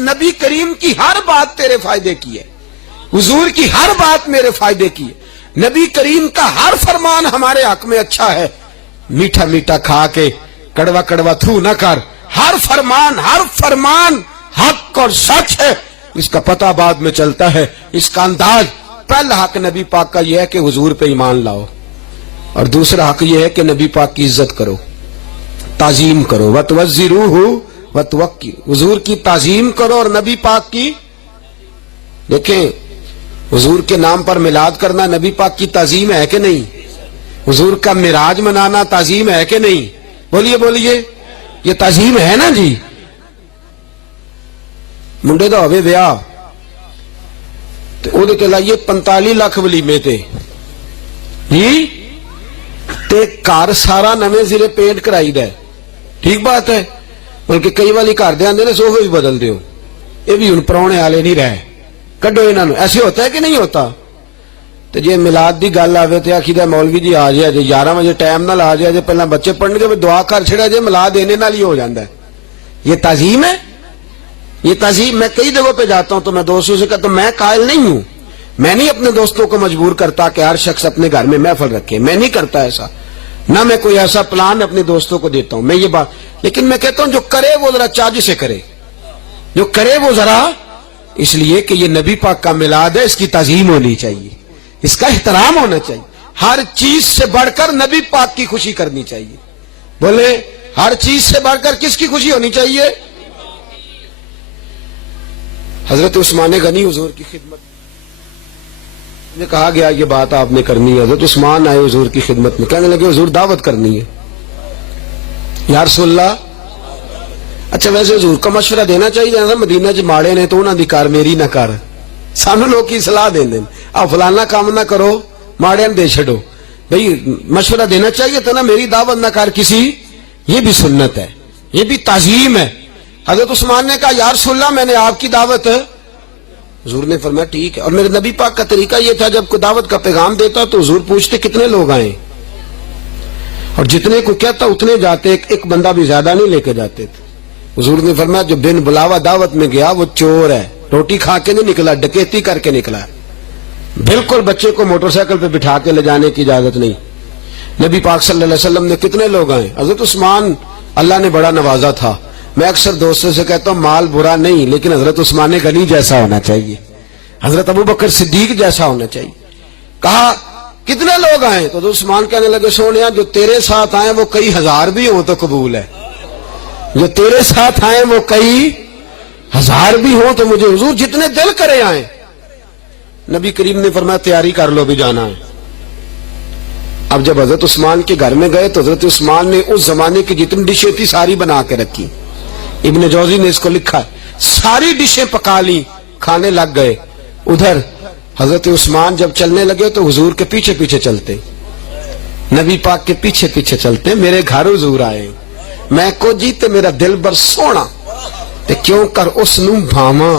نبی کریم کی ہر بات تیرے فائدے کی ہے، حضور کی ہر بات میرے فائدے کی ہے، نبی کریم کا ہر فرمان ہمارے حق میں اچھا ہے، میٹھا میٹھا کھا کے کڑوا کڑوا تھو نہ کر، ہر فرمان حق اور سچ ہے، اس کا پتہ بعد میں چلتا ہے، اس کا انداز۔ پہلا حق نبی پاک کا یہ ہے کہ حضور پہ ایمان لاؤ، اور دوسرا حق یہ ہے کہ نبی پاک کی عزت کرو، تعظیم کرو، وَتُوَزِّرُوهُ وَتُوَقِّرُوهُ، حضور کی تعظیم کرو اور نبی پاک کی۔ دیکھیں حضور کے نام پر میلاد کرنا نبی پاک کی تعظیم ہے کہ نہیں؟ حضور کا معراج منانا تعظیم ہے کہ نہیں؟ بولیے بولیے، یہ تعظیم ہے نا جی۔ منڈے دا ہوئے بیاہ تے او دے کے لائیے 45 لاکھ ولیمے تے جی، تے کار سارا نویں زیرے پینٹ کرائی دے، ٹھیک بات ہے، بلکہ کئی والی کار دے آندے نے سوفے بھی بدل دیو، یہ بھی ان پرونے آلے نہیں رہے، کڈو انہاں نو۔ ایسے ہوتا ہے کہ نہیں ہوتا؟ تے جے میلاد دی گل آوے تے آکھیدا مولوی جی آ جائے جے 11 بجے ٹائم نال آ جائے جے، پہلا بچے پڑھن گے دعا کر چھڑا جے، میلاد دینے نال ہی ہو جاندا ہے۔ یہ تعظیم ہے؟ یہ تعظیم؟ میں کئی جگہوں پہ جاتا ہوں تو میں دوستوں سے کہتا ہوں میں قائل نہیں ہوں، میں نہیں اپنے دوستوں کو مجبور کرتا کہ ہر شخص اپنے گھر میں محفل رکھے، میں نہیں کرتا ایسا، نہ میں کوئی ایسا پلان اپنے دوستوں کو دیتا ہوں، میں یہ بات، لیکن میں کہتا ہوں جو کرے وہ ذرا چاج سے کرے، جو کرے وہ ذرا، اس لیے کہ یہ نبی پاک کا میلاد ہے، اس کی تعظیم ہونی چاہیے، اس کا احترام ہونا چاہیے، ہر چیز سے بڑھ کر نبی پاک کی خوشی کرنی چاہیے۔ بولے ہر چیز سے بڑھ کر کس کی خوشی ہونی چاہیے؟ حضرت عثمان غنی حضور کی خدمت میں کہا گیا یہ بات آپ نے کرنی ہے، حضرت عثمان آئے حضور کی خدمت میں، کہنے لگے حضور دعوت کرنی ہے۔ یا رسول اللہ، اچھا ویسے حضور کا مشورہ دینا چاہیے نا، مدینہ چ ماڑے نے تو انہاں دی کار میری نہ کر، سانو لوگ کی صلاح دین دین، آپ فلانا کام نہ کرو ماڑے دے چھڑو، بھئی مشورہ دینا چاہیے تو نا، میری دعوت نہ کر کسی، یہ بھی سنت ہے، یہ بھی تعظیم ہے۔ حضرت عثمان نے کہا یا رسول اللہ میں نے آپ کی دعوت، حضور نے فرمایا ٹھیک ہے، اور میرے نبی پاک کا طریقہ یہ تھا جب کوئی دعوت کا پیغام دیتا تو حضور پوچھتے کتنے لوگ آئیں، اور جتنے کو کہتا اتنے جاتے، ایک بندہ بھی زیادہ نہیں لے کے جاتے تھے۔ حضور نے فرمایا جو بن بلاوا دعوت میں گیا وہ چور ہے، روٹی کھا کے نہیں نکلا، ڈکیتی کر کے نکلا ہے۔ بالکل بچے کو موٹر سائیکل پہ بٹھا کے لے جانے کی اجازت نہیں۔ نبی پاک صلی اللہ علیہ وسلم نے کتنے لوگ آئے؟ حضرت عثمان اللہ نے بڑا نوازا تھا، میں اکثر دوستوں سے کہتا ہوں مال برا نہیں، لیکن حضرت عثمان غنی جیسا ہونا چاہیے، حضرت ابوبکر صدیق جیسا ہونا چاہیے۔ کہا کتنے لوگ آئے؟ تو عثمان کہنے لگے سونیا جو تیرے ساتھ آئے وہ کئی ہزار بھی ہوں تو قبول ہے، جو تیرے ساتھ آئے وہ کئی ہزار بھی ہوں تو مجھے حضور جتنے دل کرے آئیں۔ نبی کریم نے فرمایا تیاری کر لو بھی جانا ہے۔ اب جب حضرت عثمان کے گھر میں گئے تو حضرت عثمان نے اس زمانے کی جتنی ڈشیں تھی ساری بنا کے رکھی، ابن جوزی نے اس کو لکھا، ساری ڈشیں پکا لی، کھانے لگ گئے۔ ادھر حضرت عثمان جب چلنے لگے تو حضور کے پیچھے پیچھے چلتے، نبی پاک کے پیچھے پیچھے چلتے، میرے گھر حضور آئے، میں کو جیتے میرا دل بر سونا تے کیوں کر اس نو بھاواں،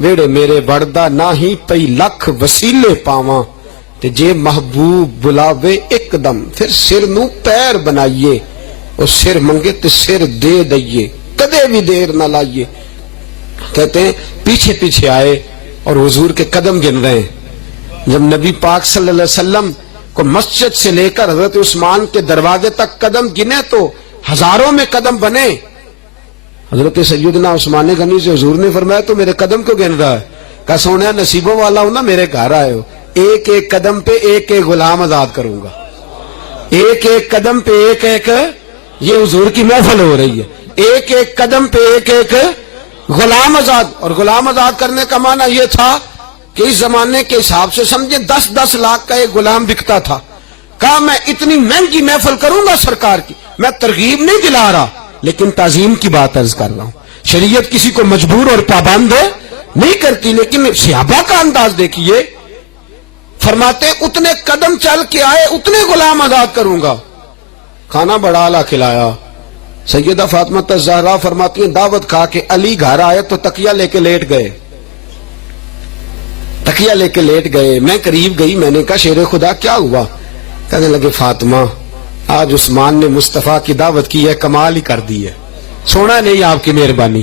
ویڑے میرے بڑدا نہ ہی پئی لکھ وسیلے پاواں، تے جے محبوب بلاوے ایک دم پھر سر نو پیر بنائیے، اور سر منگے تے سر دے دئیے، کدے بھی دیر نہ لائیے۔ کہتے ہیں پیچھے پیچھے آئے اور حضور کے قدم گن رہے ہیں۔ جب نبی پاک صلی اللہ علیہ وسلم کو مسجد سے لے کر حضرت عثمان کے دروازے تک قدم گنے تو ہزاروں میں قدم بنے۔ حضرت سیدنا عثمان غنی سے حضور نے فرمایا تو میرے قدم کیوں گن رہا ہے؟ کہا سونے نصیبوں والا ہوں نا، میرے گھر آئے ہو، ایک ایک قدم پہ ایک ایک غلام آزاد کروں گا، ایک ایک قدم پہ ایک ایک، یہ حضور کی محفل ہو رہی ہے، ایک ایک قدم پہ ایک ایک غلام آزاد۔ اور غلام آزاد کرنے کا معنی یہ تھا کہ اس زمانے کے حساب سے سمجھے 10-10 لاکھ کا ایک غلام بکتا تھا۔ کہا میں اتنی مہنگی محفل کروں گا سرکار کی، میں ترغیب نہیں دلا رہا لیکن تعظیم کی بات عرض کر رہا ہوں۔ شریعت کسی کو مجبور اور پابند نہیں کرتی، لیکن صحابہ کا انداز دیکھیے، فرماتے اتنے قدم چل کے آئے اتنے غلام آزاد کروں گا۔ کھانا بڑا اعلیٰ کھلایا۔ سیدہ فاطمہ الزہرا فرماتی ہیں دعوت کھا کے علی گھر آئے تو تکیہ لے کے لیٹ گئے، تکیہ لے کے لیٹ گئے۔ میں قریب گئی، میں نے کہا شیر خدا کیا ہوا؟ کہنے لگے فاطمہ آج عثمان نے مصطفیٰ کی دعوت کی ہے، کمال ہی کر دی ہے، سونا نہیں آپ کی مہربانی،